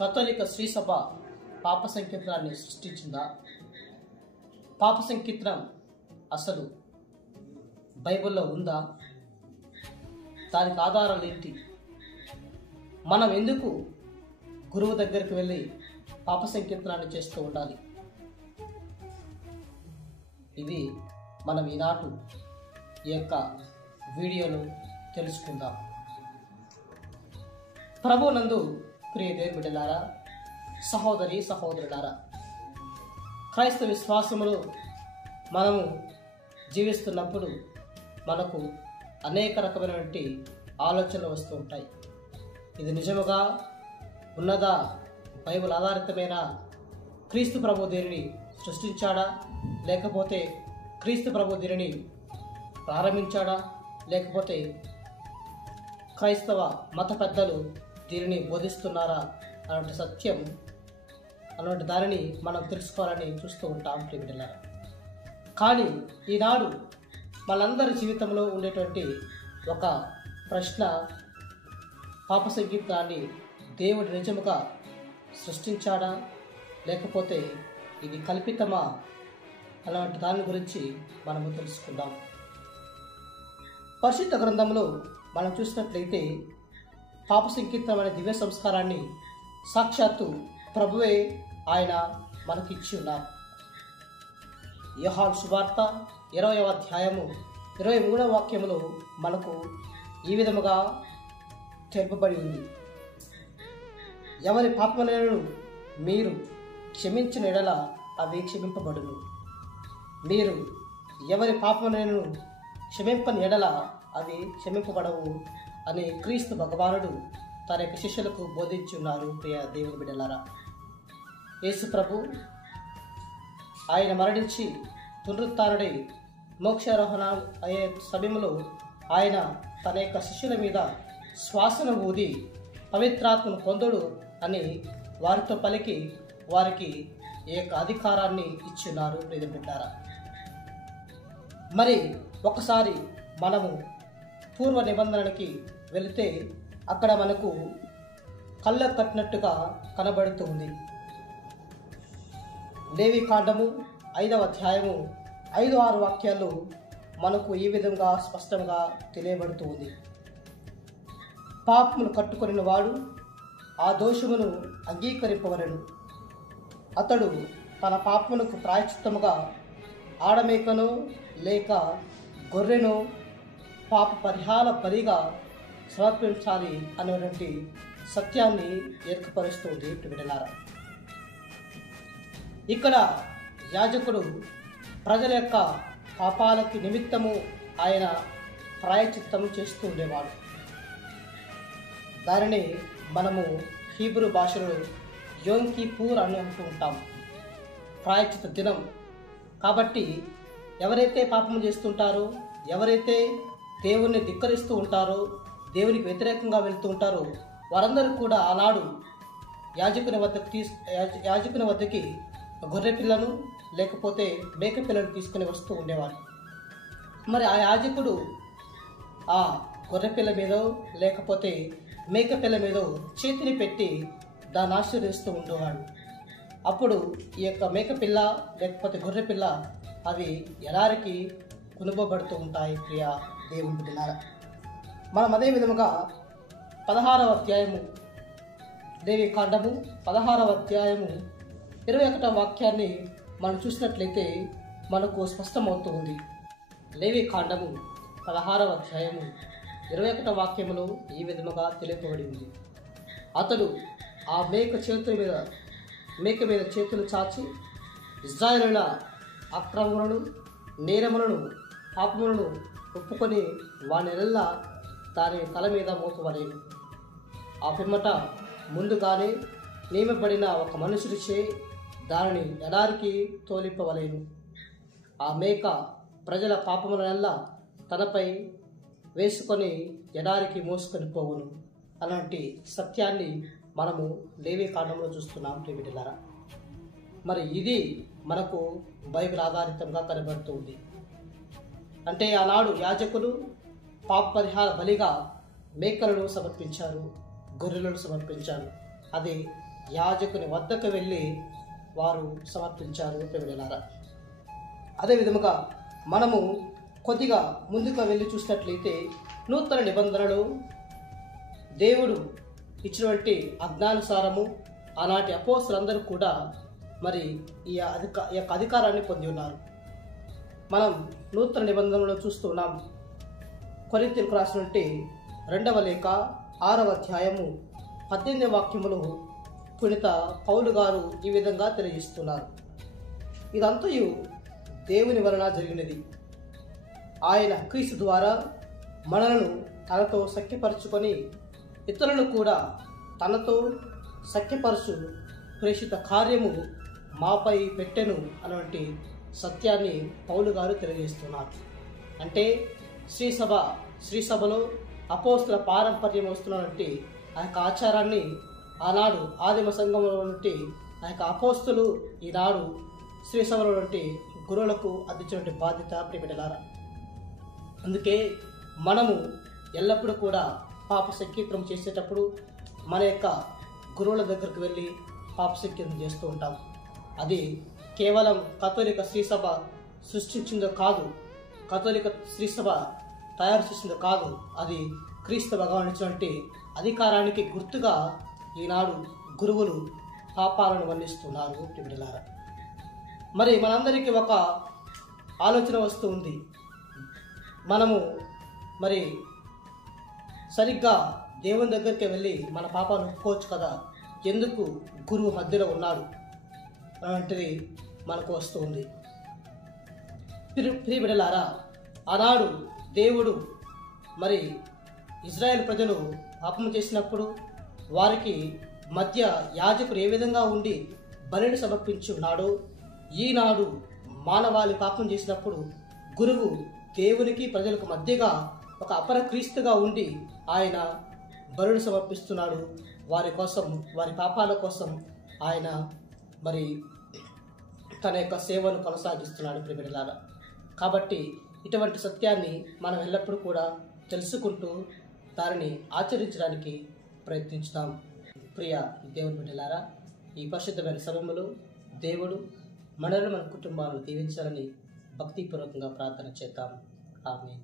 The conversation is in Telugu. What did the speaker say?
కథోలిక శ్రీ సభ పాప సంకీర్తనాన్ని సృష్టించిందా? పాప సంకీర్తనం అసలు బైబిల్లో ఉందా? దానికి ఆధారాలు ఏంటి? మనం ఎందుకు గురువు దగ్గరికి వెళ్ళి పాప సంకీర్తనాన్ని చేస్తూ ఉండాలి? ఇది మనం ఈనాటి ఈ యొక్క వీడియోలో తెలుసుకుందాం. ప్రభువునందు ప్రియ దేవుని బిడ్డలారా, సహోదరి సహోదరులారా, క్రైస్తవ విశ్వాసములో మనము జీవిస్తున్నప్పుడు మనకు అనేక రకమైనటువంటి ఆలోచనలు వస్తూ ఉంటాయి. ఇది నిజముగా ఉన్నదా? బైబిల్ ఆధారితమైన క్రీస్తు ప్రభు దీనిని సృష్టించాడా, లేకపోతే క్రీస్తు ప్రభు దీనిని ప్రారంభించాడా, లేకపోతే క్రైస్తవ మత పెద్దలు దీనిని బోధిస్తున్నారా అన్నటువంటి సత్యం అన్నటువంటి దానిని మనం తెలుసుకోవాలని చూస్తూ ఉంటాం ప్రియమిత్రులారా. కానీ ఈనాడు మనందరి జీవితంలో ఉండేటువంటి ఒక ప్రశ్న, పాప సంకీర్తనాన్ని దేవుడు నిజముగా సృష్టించాడా, లేకపోతే ఇది కల్పితమా అలాంటి దాని గురించి మనము తెలుసుకుందాం. పరిశుద్ధ గ్రంథంలో మనం చూసినట్లయితే పాప సంకీర్తనం అనే దివ్య సంస్కారాన్ని సాక్షాత్తు ప్రభువే ఆయన మనకిచ్చి ఉన్నారు. యోహాను సువార్త 20వ అధ్యాయము 23వ వాక్యములో మనకు ఈ విధముగా తెలుపబడి ఉంది. ఎవరి పాపములను మీరు క్షమించిన ఎడల అవి క్షమింపబడును, మీరు ఎవరి పాపములను క్షమింపని ఎడల అవి క్షమింపబడవు అని క్రీస్తు భగవానుడు తన యొక్క శిష్యులకు బోధించున్నారు. ప్రియ దేవుని బిడ్డలారా, యేసు ప్రభు ఆయన మరణించి పునరుత్థానుడై మోక్షారోహణ అయ్యే సమయంలో ఆయన తన యొక్క శిష్యుల మీద శ్వాసను ఊది పవిత్రాత్మను పొందుడు అని వారితో పలికి వారికి ఈ యొక్క అధికారాన్ని ఇచ్చున్నారు. ప్రియ బిడ్డలారా, మరి ఒకసారి మనము పూర్వ నిబంధనలకి వెళితే అక్కడ మనకు కళ్ళ కట్టినట్టుగా కనబడుతుంది. లేవి కాండము 5వ అధ్యాయము 5-6 వాక్యాలు మనకు ఈ విధంగా స్పష్టంగా తెలియబడుతుంది. పాపమును కట్టుకొనిన వాడు ఆ దోషమును అంగీకరింపవలెను. అతడు తన పాపమునకు ప్రాయశ్చిత్తముగా ఆడమేకను లేక గొర్రెను పాప పరిహార బలిగా సమర్పించాలి అనేటువంటి సత్యాన్ని ఏర్పరుస్తుంది. బిడ్డలారా, ఇక్కడ యాజకుడు ప్రజల యొక్క పాపాలకి నిమిత్తము ఆయన ప్రాయశ్చిత్తం చేస్తూ ఉండేవాడు. దానిని మనము హీబ్రూ భాషలో యోమ్ కిప్పూర్ అని అంటూ ఉంటాం, ప్రాయశ్చిత్త దినం. కాబట్టి ఎవరైతే పాపం చేస్తుంటారో, ఎవరైతే దేవుణ్ణి ధిక్కరిస్తూ ఉంటారో, దేవునికి వ్యతిరేకంగా వెళ్తూ ఉంటారో, వారందరూ కూడా ఆనాడు యాజకుని వద్దకి గొర్రె పిల్లను లేకపోతే మేక పిల్లను తీసుకుని వస్తూ ఉండేవాడు. మరి ఆ యాజకుడు ఆ గొర్రె పిల్ల మీదో లేకపోతే మేక పిల్ల మీదో చేతిని పెట్టి దాన్ని ఆశీర్వదిస్తూ ఉండేవాడు. అప్పుడు ఈ యొక్క మేక పిల్ల లేకపోతే గొర్రె పిల్ల అవి ఎడారికి కొనుగోబడుతూ ఉంటాయి. ప్రియ దేవుని బిడ్డలారా, మనం అదే విధముగా 16వ అధ్యాయము లేవి కాండము 16వ అధ్యాయము 21వ వాక్యాన్ని మనం చూసినట్లయితే మనకు స్పష్టమవుతుంది. లేవి కాండము 16వ అధ్యాయము 21వ వాక్యములో ఈ విధముగా తెలియబడి ఉంది. అతడు ఆ మేక మీద చేతులు చాచి ఇశ్రాయేలుల అక్రమములను నేరములను పాపములను ఒప్పుకొని వానినెల్లా దాని తల మీద మోపవలేను. ఆ పిమ్మట ముందుగానే నియమబడిన ఒక మనుషుడిచే దానిని ఎడారికి తోలిపవలేను. ఆ మేక ప్రజల పాపములనెల్లా తనపై వేసుకొని ఎడారికి మోసుకొని పోవును. అలాంటి సత్యాన్ని మనము లేవి కాండంలో చూస్తున్నాం. ప్రియమిత్రులారా, మరి ఇది మనకు బైబిల్ ఆధారితంగా కనబడుతుంది. అంటే ఆనాడు యాజకులు పాప పరిహార బలిగా మేకలను సమర్పించారు, గొర్రెలను సమర్పించారు. అది యాజకుని వద్దకు వెళ్ళి వారు సమర్పించారు ప్రియలారా. అదే విధముగా మనము కొద్దిగా ముందుగా వెళ్ళి చూసినట్లయితే నూతన నిబంధనలు దేవుడు ఇచ్చినటువంటి ఆజ్ఞానుసారము ఆనాటి అపోస్తలులందరూ కూడా మరి ఈ యొక్క అధికారాన్ని పొంది ఉన్నారు. మనం నూతన నిబంధనలో చూస్తున్నాం. కొరింథీయులకు రాసినటువంటి 2వ లేఖ 6వ అధ్యాయము 18వ వాక్యములు పునీత పౌలు గారు ఈ విధంగా తెలియజేస్తున్నారు. ఇదంతయు దేవుని వలన జరిగినది. ఆయన క్రీస్తు ద్వారా మనలను తనతో సఖ్యపరచుకొని ఇతరులను కూడా తనతో సఖ్యపరచు ప్రేషిత కార్యము మాపై పెట్టెను అన్నటువంటి సత్యాన్ని పౌలు గారు తెలియజేస్తున్నారు. అంటే శ్రీసభలో అపోస్తల పారంపర్యం వస్తున్నటువంటి ఆ యొక్క ఆచారాన్ని ఆనాడు ఆదిమ సంఘంలో ఉన్నటువంటి ఆ యొక్క అపోస్తులు ఈనాడు శ్రీసభలో ఉన్నటువంటి గురువులకు అందించినటువంటి బాధ్యత ప్రియబిడ్డలారా. అందుకే మనము ఎల్లప్పుడూ కూడా పాప సంకీర్తనం చేసేటప్పుడు మన యొక్క గురువుల దగ్గరకు వెళ్ళి పాప సంకీర్తనం చేస్తూ ఉంటాం. అది కేవలం కథోలిక శ్రీసభ సృష్టించిందో కాదు, కథోలిక శ్రీసభ తయారు చేసిందో కాదు, అది క్రీస్తు భగవానుడు ఇచ్చినటువంటి అధికారానికి గుర్తుగా ఈనాడు గురువులు పాపాలను వర్ణిస్తున్నారు ప్రియబిడ్డలారా. మరి మనందరికీ ఒక ఆలోచన వస్తూ ఉంది. మనము మరి సరిగ్గా దేవుని దగ్గరికి వెళ్ళి మన పాపాలను ఒప్పుకోవచ్చు కదా, ఎందుకు గురువు మధ్యలో ఉన్నాడు అలాంటిది మనకు వస్తూ ఉంది. ప్రియబిడ్డలారా, ఆనాడు దేవుడు మరి ఇజ్రాయెల్ ప్రజలు పాపం చేసినప్పుడు వారికి మధ్య యాజకుడు ఏ విధంగా ఉండి బలిని సమర్పించి ఉన్నాడో, ఈనాడు మానవాళి పాపం చేసినప్పుడు గురువు దేవునికి ప్రజలకు మధ్యగా ఒక అపర క్రీస్తుగా ఉండి ఆయన బలులు సమర్పిస్తున్నాడు. వారి కోసం, వారి పాపాల కోసం ఆయన మరి తన యొక్క సేవను కొనసాగిస్తున్నాడు ప్రియబిడ్డలారా. కాబట్టి ఇటువంటి సత్యాన్ని మనం ఎల్లప్పుడూ కూడా తెలుసుకుంటూ దానిని ఆచరించడానికి ప్రయత్నించుతాం. ప్రియ దేవుని బిడ్డలారా, ఈ పరిశుద్ధమైన సమయంలో దేవుడు మనల్ని మన కుటుంబాలను దీవించాలని భక్తిపూర్వకంగా ప్రార్థన చేద్దాం. ఆమేన్.